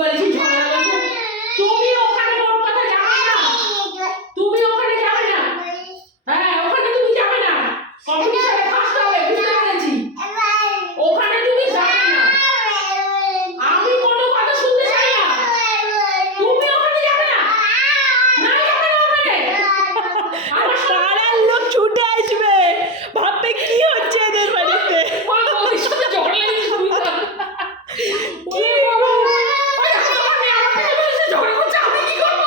বালিশে ঝগড়া করছে। তুমি ওখানে ওর কথা যাবে না, তুমি ওখানে যাবে না। হ্যাঁ, ওখানে তুমি যাবে না, কম্পিটিশনে ফার্স্ট হবে, বুঝতে পেরেছি। ওখানে তুমি যাবে না, আমি কোনো কথা শুনতে চাই না। তুমি ওখানে যাবে না, না যাবে না ওখানে। আমার পাড়ার লোক ছুটে আসবে, ভাববে কি হচ্ছে এদের বাড়িতে। ওর সাথে ঝগড়া লেগেছে তুমি তো। কি বাবা, ওই আমার মেয়ে আমার সাথে বলেছে ঝগড়া করছে, আমি কি করবো?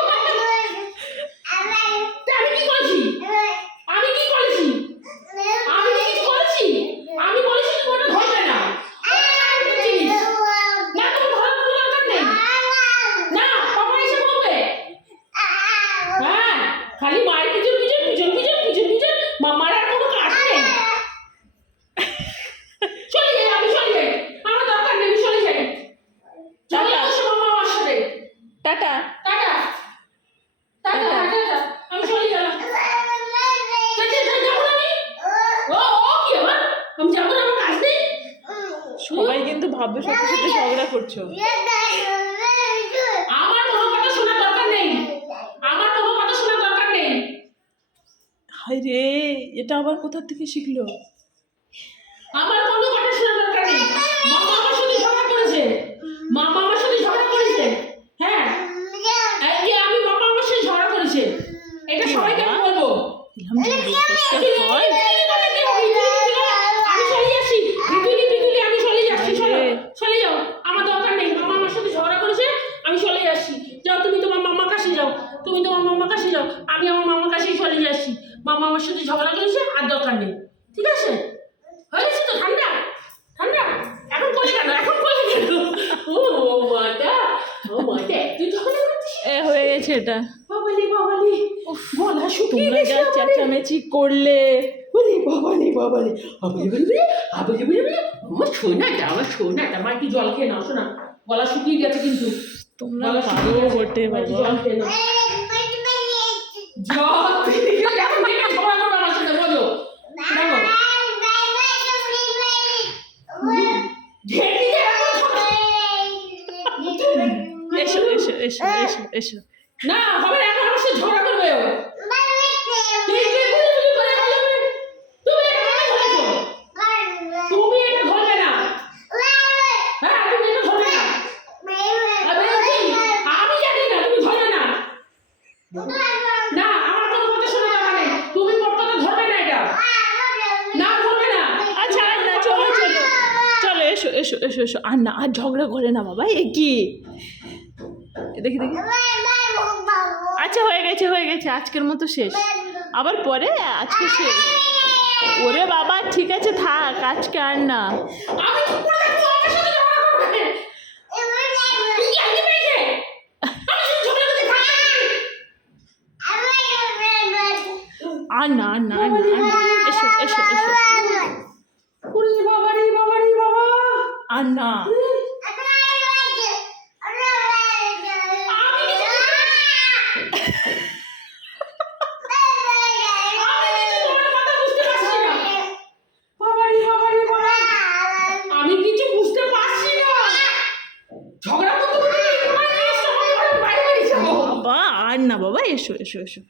আমি কি করেছি? আমি কি করেছি? আমি কি কিছু করেছি? আমি বলেছি তুমি ওটা ধরবে না। না, তুমি ধরার কোনো দরকার নেই। না, বাবা এসে বলবে। হ্যাঁ, খালি মায়ের পিছন পিছন পিছন পিছন পিছন পিছন মামার আর কোনো কাজ নেই। চলে যাই, আমি চলে যাই, আমার দরকার নেই, আমি চলে যাই। চলে আসো মামা আমার সাথে। টাটা। টাটা টাটা টাটা, আমি চলে গেলাম। যাবো না আমি। ও ও কি আমার, আমি যাবো না, আমার কাজ নেই। সবাই কিন্তু ভাববে সত্যি সত্যি ঝগড়া করছো। আমার কোনো কথা শোনার দরকার নেই, আমার কোনো কথা শোনার দরকার নেই। হায় রে, এটা আবার কোথা থেকে শিখলো? আমার কোনো কথা শোনার দরকার নেই। মামা আমার সাথে ঝগড়া করেছে, মামা আমার সাথে ঝগড়া করেছে। হ্যাঁ, এই যে আমি মামা আমার সাথে ঝগড়া করেছে, এটা সবাইকে আমি বলবো। এরকম যদি করতে হয়। আমি চলে যাচ্ছি, বিতুলি বিতুলি, আমি চলে যাচ্ছি। চলো চলে যাও, আমার দরকার নেই। মামা আমার সাথে ঝগড়া করেছে, আমি চলে যাচ্ছি। যাও, তুমি তোমার মামার কাছে যাও, তুমি তোমার মামার কাছে যাও, আমি আমার মামার কাছেই চলে যাচ্ছি। মামা আমার সাথে ঝগড়া করেছে, আর দরকার নেই। ঠিক আছে, হয়ে গেছে তো? ঠান্ডা ঠান্ডা, এখন কই কেন, এখন কই কেন? ও মাটা, ও মাটা, তুই ঝগড়া করছিস? হয়ে গেছে এটা। বাবালি বাবালি, গলা শুকিয়ে তোমরা গেছে যা আমাদের। চেঁচামেচি করলে। বলি বাবালি বাবালি, আবলি বলবি, আবলি বলবি, আমার সোনাটা, আমার সোনাটা। আমার কি জল খেয়ে নাও, শোনা, গলা শুকিয়ে গেছে কিন্তু। তোমরা গলা পারো শুকিয়ে গেছে, বটে আমার একটু বাবা। জল খেয়ে নাও। জল, এখন থেকে ঝগড়া করবে আমার সাথে, বোঝো? দেখো, ঢেঁকি দিয়ে এখন ঝগড়া। এসো এসো এসো এসো এসো। না হবে না, এখন আমার সাথে ঝগড়া করবে ও। কে কে গুলি করে বলবে, তুমি এটা ধরেছো, তুমি এটা ধরবে না। হ্যাঁ, তুমি এটা ধরবে না। আমি জানি না, তুমি ধরবে না। না, আমার কোনো কথা শোনা দরকার নেই, তুমি মোট কথা ধরবে না এটা। না, ধরবে না। আচ্ছা আর না, চলো চলো চলো, এসো এসো এসো এসো। আর না, আর ঝগড়া করে না বাবা, এ কি? দেখি দেখি। আচ্ছা হয়ে গেছে হয়ে গেছে, আজকের মতো শেষ। আবার পরে, আজকে শেষ। ওরে বাবা, ঠিক আছে থাক, আজকে আর না। আমি চুপ করে থাকবো, আমার সাথে ঝগড়া করবে। তুই কি আগে পেয়েছে? আমার সাথে ঝগড়া করতে খারাপ লাগে? আর না আর না আর না আর না। এসো এসো এসো। ওরে বাবা রে বাবা রে বাবা। আর না। আমি কিছু তোমার কথা বুঝতে পারছি না। বাবা রে বাবা রে বাবা। আমি কিছু বুঝতে পারছি না। ঝগড়া করতে করতে তোমার কি সময় বাইরে বেরিয়ে যাবো। বাবা আর না বাবা, এসো এসো এসো।